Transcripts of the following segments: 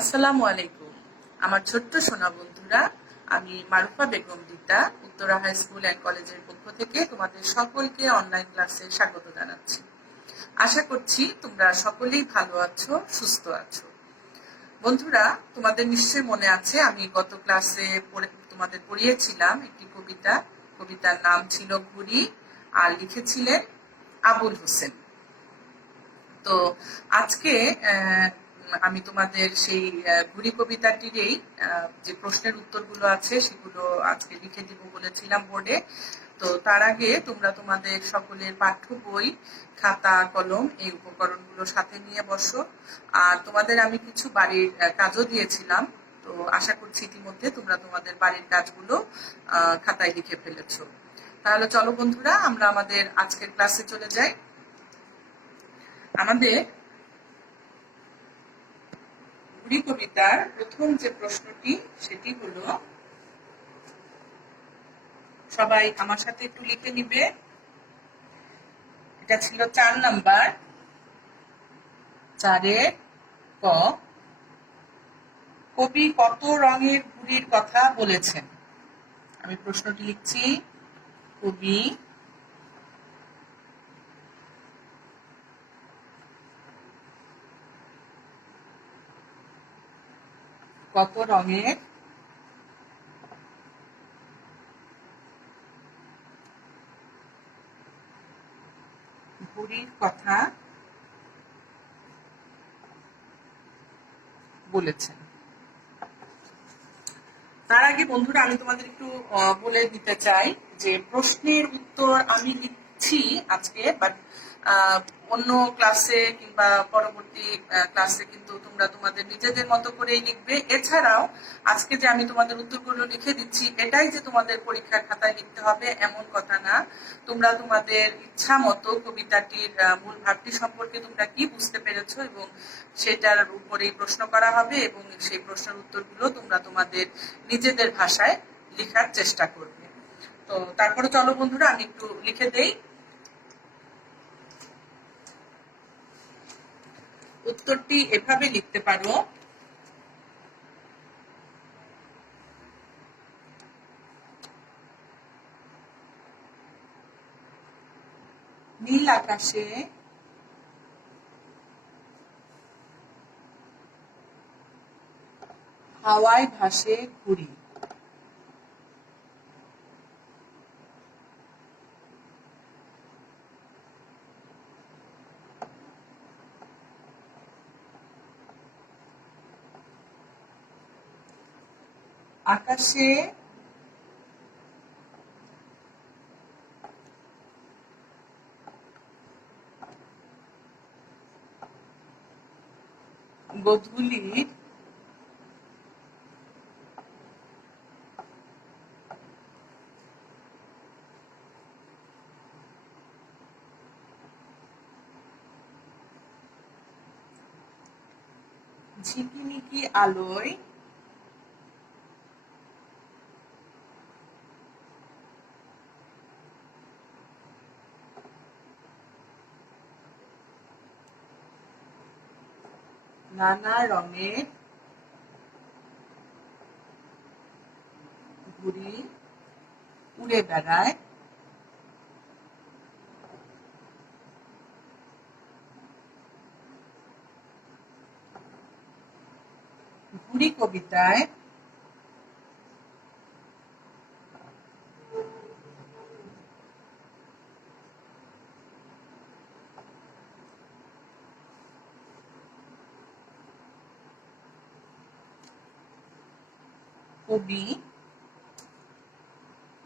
আসসালামু আলাইকুম। আমার ছোট্ট সোনা বন্ধুরা, আমি মারুফা বেগম দিতা উত্তরা হাই স্কুল অ্যান্ড কলেজের পক্ষ থেকে তোমাদের সকলকে অনলাইন ক্লাসে স্বাগত জানাচ্ছি। আশা করছি তোমরা সকলেই ভালো আছো, সুস্থ আছো। বন্ধুরা, তোমাদের নিশ্চয়ই মনে আছে আমি গত ক্লাসে তোমাদের পড়িয়েছিলাম একটি কবিতা। কবিতার নাম ছিল ঘুড়ি, আর লিখেছিলেন আবুল হোসেন। তো আজকে আমি তোমাদের সেই ঘুড়ি কবিতাটিরই যে প্রশ্নের উত্তরগুলো আছে সেগুলো আজকে লিখে দিব বলেছিলাম বোর্ডে। তো তার আগে তোমরা তোমাদের সকলের পাঠ্য বই, খাতা, কলম এই উপকরণগুলো সাথে নিয়ে বসো। আর তোমাদের আমি কিছু বাড়ির কাজও দিয়েছিলাম। তো আশা করছি ইতিমধ্যে তোমরা তোমাদের বাড়ির কাজগুলো খাতায় লিখে ফেলেছো। তাহলে চলো বন্ধুরা, আমরা আমাদের আজকের ক্লাসে চলে যাই। আমাদের ঘুড়ি কবিতার প্রথম যে প্রশ্নটি সেটি হলো, সবাই আমার সাথে একটু লিখে নিবে। এটা ছিল 4 নাম্বার, 4-এর ক। কবি কত রঙের ঘুড়ির কথা বলেছেন? আমি প্রশ্নটি লিখছি। কবি কত রঙের ঘুড়ির কথা বলেছেন? তার আগে বন্ধুরা, আমি তোমাদের একটু বলে দিতে চাই যে প্রশ্নের উত্তর আমি লিখছি আজকে, বাট অন্য ক্লাসে কিংবা পরবর্তী ক্লাসে কিন্তু তোমরা তোমাদের নিজেদের মতো করেই লিখবে। এছাড়াও আজকে যে আমি তোমাদের উত্তরগুলো লিখে দিচ্ছি এটাই যে তোমাদের পরীক্ষার খাতায় লিখতে হবে এমন কথা না। তোমরা তোমাদের ইচ্ছা মতো কবিতাটির মূল ভাবটি সম্পর্কে তোমরা কি বুঝতে পেরেছো এবং সেটার উপরেই প্রশ্ন করা হবে, এবং সেই প্রশ্নের উত্তরগুলো তোমরা তোমাদের নিজেদের ভাষায় লেখার চেষ্টা করবে। তো তারপরে চলো বন্ধুরা, আমি একটু লিখে দেই। উত্তরটি এভাবে লিখতে পারো: নীল আকাশে হাওয়ায় ভাসে ঘুড়ি। আকাশে গোধূলির ঝিকিমিকি আলোয় নানা রঙের ঘুড়ি উড়ে বেড়ায়। ঘুড়ি কবিতায় কবি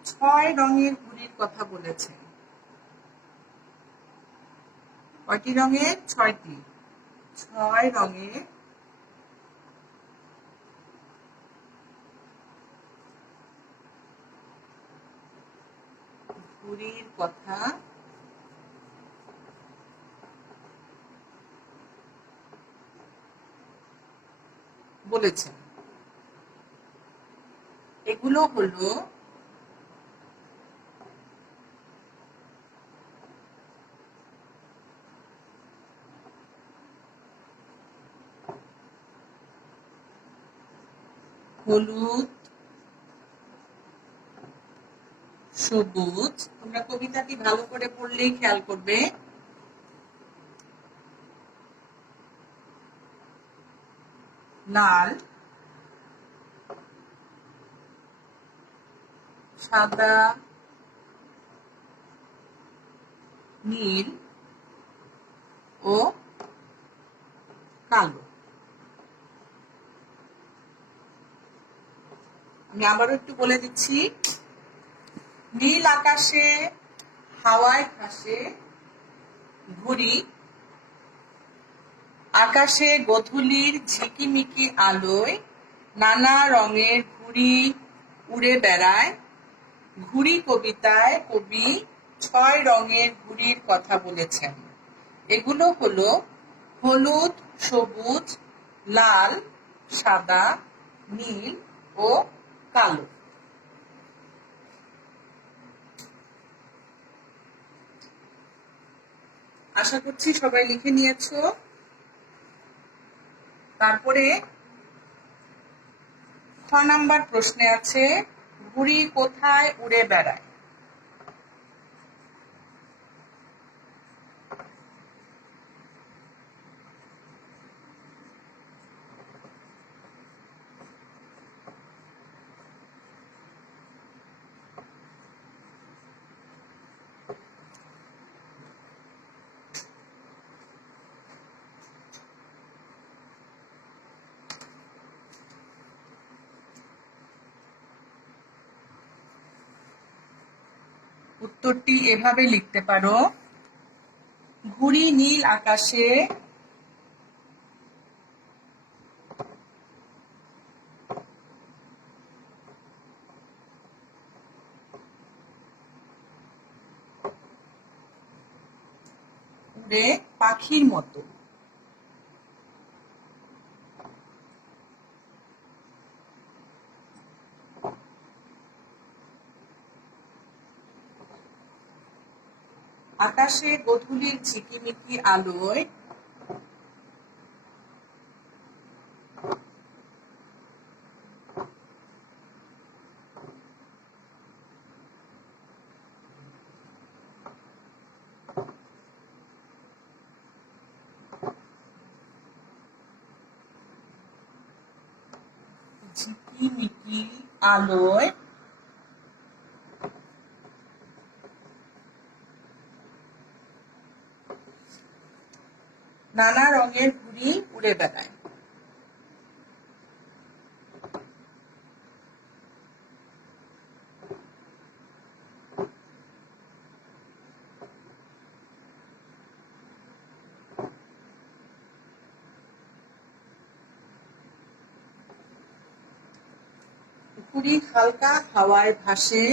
6 রঙের ঘুড়ির কথা বলেছেন। কয়টি রঙের? 6টি। 6 রঙের ঘুড়ির কথা বলেছেন। এগুলো হলো হলুদ, সবুজ। তোমরা কবিতাটি ভালো করে পড়লেই খেয়াল করবে। লাল, সাদা, নীল ও কালো। আমি আবারও একটু বলে দিচ্ছি। নীল আকাশে হাওয়ায় ভাসে ঘুড়ি, আকাশে গোধূলির ঝিকিমিকি আলোয় নানা রঙের ঘুড়ি উড়ে বেড়ায়। ঘুড়ি কবিতায় কবি ৬ রঙের ঘুড়ির কথা বলেছেন। এগুলো হলো হলুদ, সবুজ, লাল, সাদা, নীল ও কালো। আশা করছি সবাই লিখে নিয়েছো। তারপরে খ নাম্বার প্রশ্নে আছে ঘুড়ি কোথায় উড়ে বেড়ায়। উত্তরটি এভাবে লিখতে পারো, ঘুড়ি নীল আকাশে উড়ে পাখির মতো। আকাশে গোধূলির ঝিকিমিকি আলোয় ঝিকিমিকি আলোয় নানা রঙের ঘুড়ি উড়ে বেড়ায়। ঘুড়ি হালকা হাওয়ায় ভাসে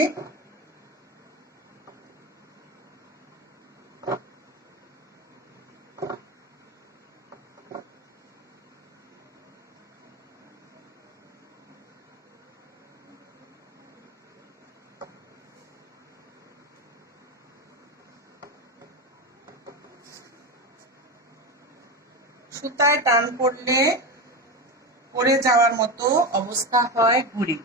সুতায় টান পড়লে পড়ে যাওয়ার মতো অবস্থা হয় ঘুড়ির।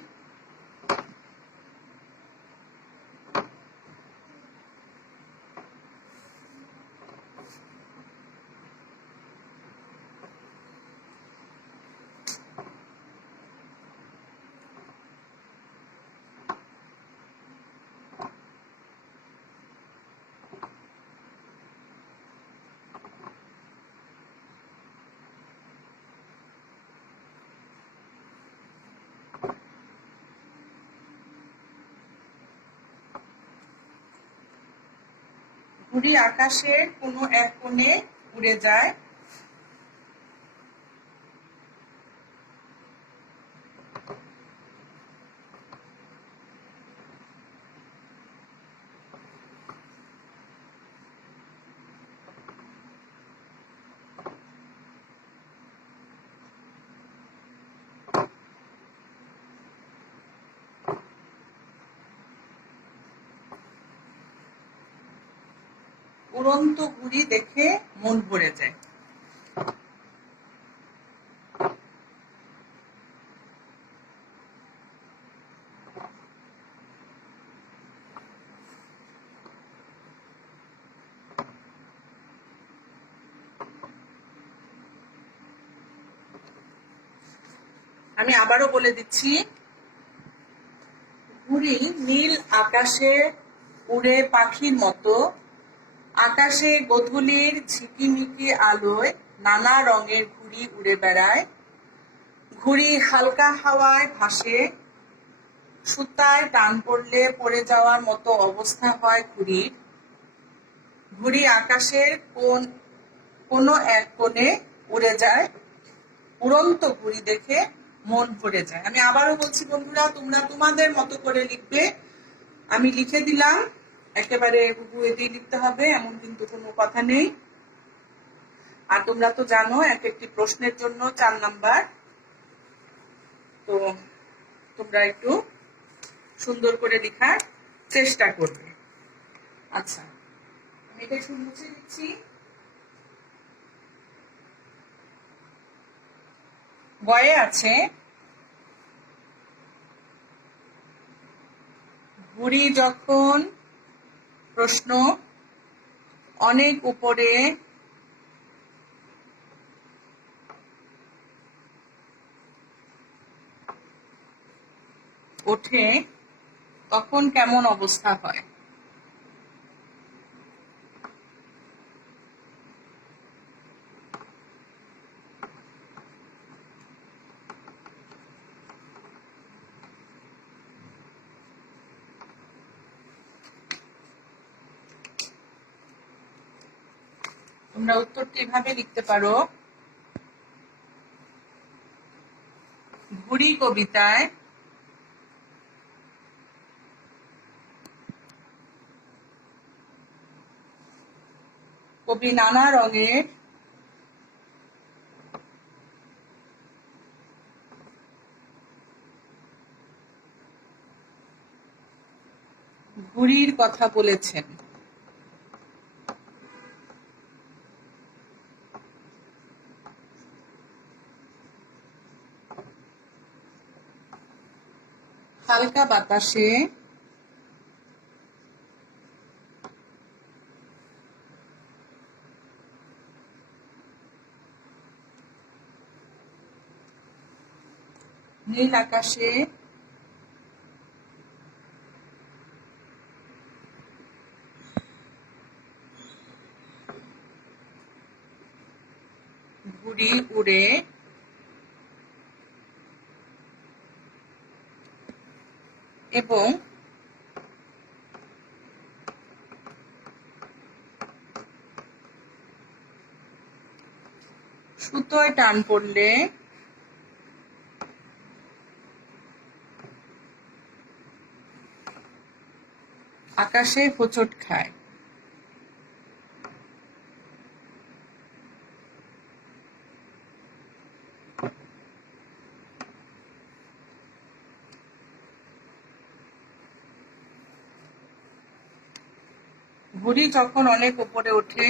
ঘুড়ি আকাশের কোনো এক কোণে উড়ে যায়। উড়ন্ত ঘুড়ি দেখে মন ভরে যায়। আমি আবারও বলে দিচ্ছি, ঘুড়ি নীল আকাশে উড়ে পাখির মতো, আকাশে গোধূলির ঝিকিমিকি আলোয় নানা রঙের ঘুড়ি উড়ে বেড়ায়। ঘুড়ি হালকা হাওয়ায় ভাসে, সুতায় টান পড়লে পড়ে যাওয়ার মতো অবস্থা হয় ঘুড়ির। ঘুড়ি আকাশের কোনো এক কোণে উড়ে যায়, উড়ন্ত ঘুড়ি দেখে মন ভরে যায়। আমি আবারও বলছি বন্ধুরা, তোমরা তোমাদের মতো করে লিখবে। আমি লিখে দিলাম, একেবারে হুবহু এটাই লিখতে হবে এমন কিন্তু কোনো কথা নেই। আর তোমরা তো জানো এক একটি প্রশ্নের জন্য 4 নাম্বার, তো তোমরা একটু সুন্দর করে লেখার চেষ্টা করবে। আচ্ছা, আমি এটা একটু মুছে দিচ্ছি। বয়ে আছে, ঘুড়ি যখন প্রশ্ন অনেক উপরে ওঠে তখন কেমন অবস্থা হয়? তোমরা উত্তরটি এভাবে লিখতে পারো, ঘুড়ি কবিতায় কবি নানা রঙের ঘুড়ির কথা বলেছেন। হালকা বাতাসে নীল আকাশে ঘুড়ি উড়ে এবং সুতোয় টান পড়লে আকাশে হোঁচট খায়। ঘুড়ি যখন অনেক উপরে ওঠে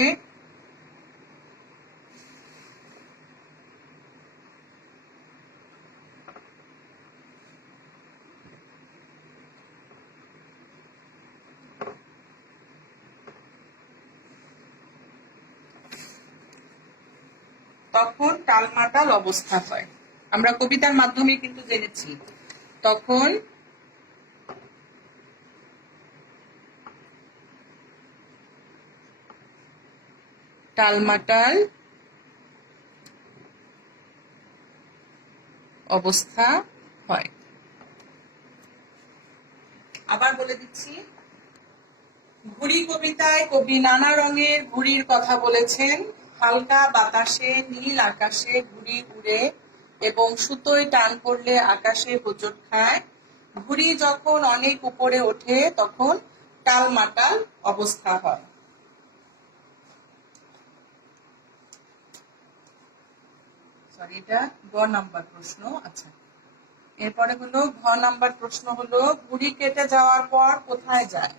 তখন টালমাটাল অবস্থা হয়। আমরা কবিতার মাধ্যমে কিন্তু জেনেছি, তখন টালমাটাল অবস্থা হয়। আবার বলে দিচ্ছি, ঘুড়ি কবিতায় কবি নানা রঙের ঘুড়ির কথা বলেছেন। হালকা বাতাসে নীল আকাশে ঘুড়ি উড়ে এবং সুতোয় টান পড়লে আকাশে হোঁচট খায়। ঘুড়ি যখন অনেক উপরে ওঠে তখন টালমাটাল অবস্থা হয়। সরি, এটা গ নাম্বার প্রশ্ন। আচ্ছা, এরপরে হলো ঘ নাম্বার প্রশ্ন হলো, ঘুড়ি কেটে যাওয়ার পর কোথায় যায়?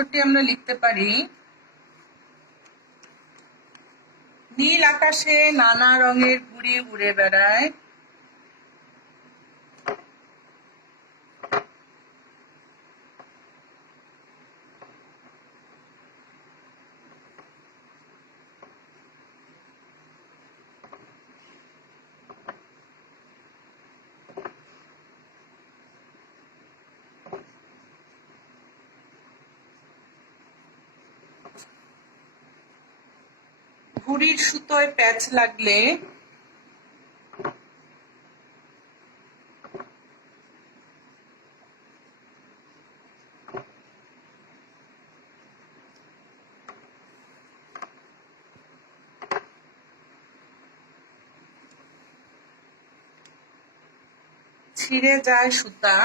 উত্তরটি আমরা লিখতে পারি, নীল আকাশে নানা রঙের ঘুড়ি উড়ে বেড়ায়, ঘুড়ির সুতোয় প্যাঁচ লাগলে ছিঁড়ে যায় সুতা,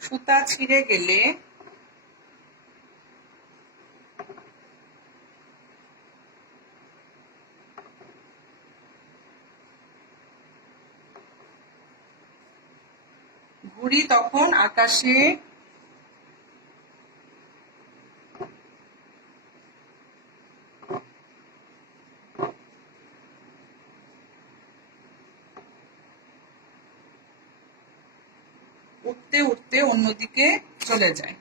সুতা ছিঁড়ে গেলে ঘুড়ি তখন আকাশে উঠতে উঠতে অন্যদিকে চলে যায়।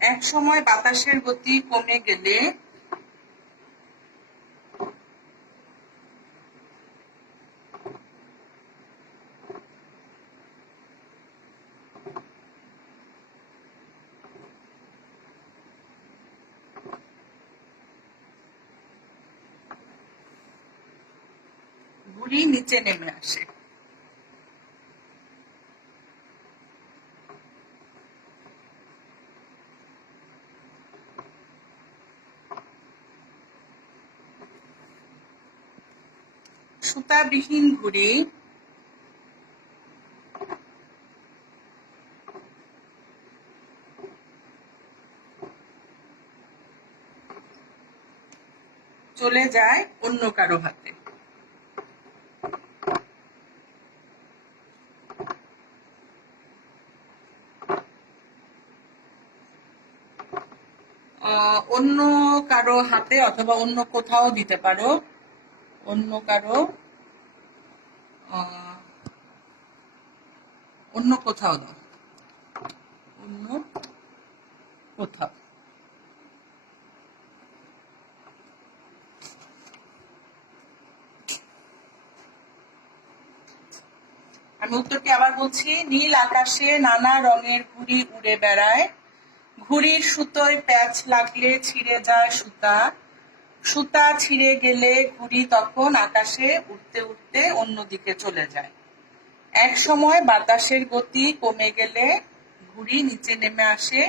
এক সময় বাতাসের গতি কমে গেলে ঘুড়ি নিচে নেমে আসে। সুতাবিহীন ঘুড়ি চলে যায় অন্য কারো হাতে। অন্য কারো হাতে অথবা অন্য কোথাও দিতে পারো, অন্য কারো অন্য কোথাও দাও, অন্য কোথাও। আমি উত্তরটি আবার বলছি, নীল আকাশে নানা রঙের ঘুড়ি উড়ে বেড়ায়, ঘুড়ির সুতোয় প্যাঁচ লাগলে ছিঁড়ে যায় সুতা, সুতা ছিঁড়ে গেলে ঘুড়ি তখন আকাশে উঠতে উঠতে অন্যদিকে চলে যায়। এক সময় বাতাসের গতি কমে গেলে ঘুড়ি নিচে নেমে আসে,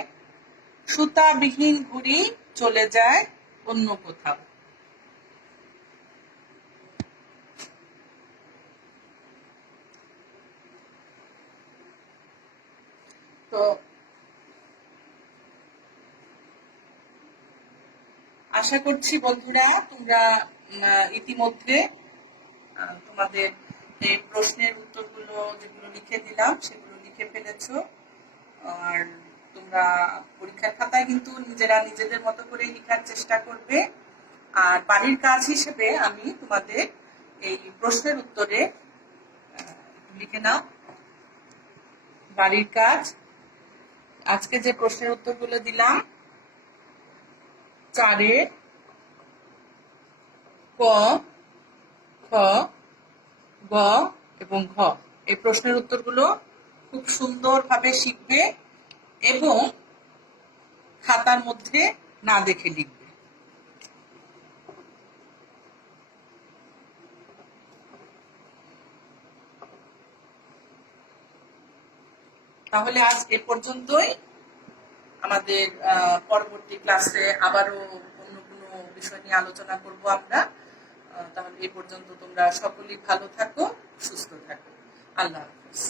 সুতাবিহীন ঘুড়ি চলে যায় অন্য কোথাও। তো আশা করছি বন্ধুরা তোমরা ইতিমধ্যে তোমাদের এই প্রশ্নের উত্তরগুলো যেগুলো লিখে দিলাম সেগুলো লিখে ফেলেছো। আর তোমরা পরীক্ষার খাতায় কিন্তু নিজেরা নিজেদের মতো করে লেখার চেষ্টা করবে। আর বাড়ির কাজ হিসেবে আমি তোমাদের এই প্রশ্নের উত্তরে লিখে নাও বাড়ির কাজ। আজকে যে প্রশ্নের উত্তরগুলো দিলাম, 4-এর ক, খ, গ এবং ঘ, এই প্রশ্নের উত্তরগুলো খুব সুন্দরভাবে শিখবে এবং খাতার মধ্যে না দেখে লিখবে। তাহলে আজ এ পর্যন্তই। আমাদের পরবর্তী ক্লাসে আবারও অন্য কোনো বিষয় নিয়ে আলোচনা করব আমরা। তাহলে এই পর্যন্ত তোমরা সকলেই ভালো থাকো, সুস্থ থাকো। আল্লাহ হাফেজ।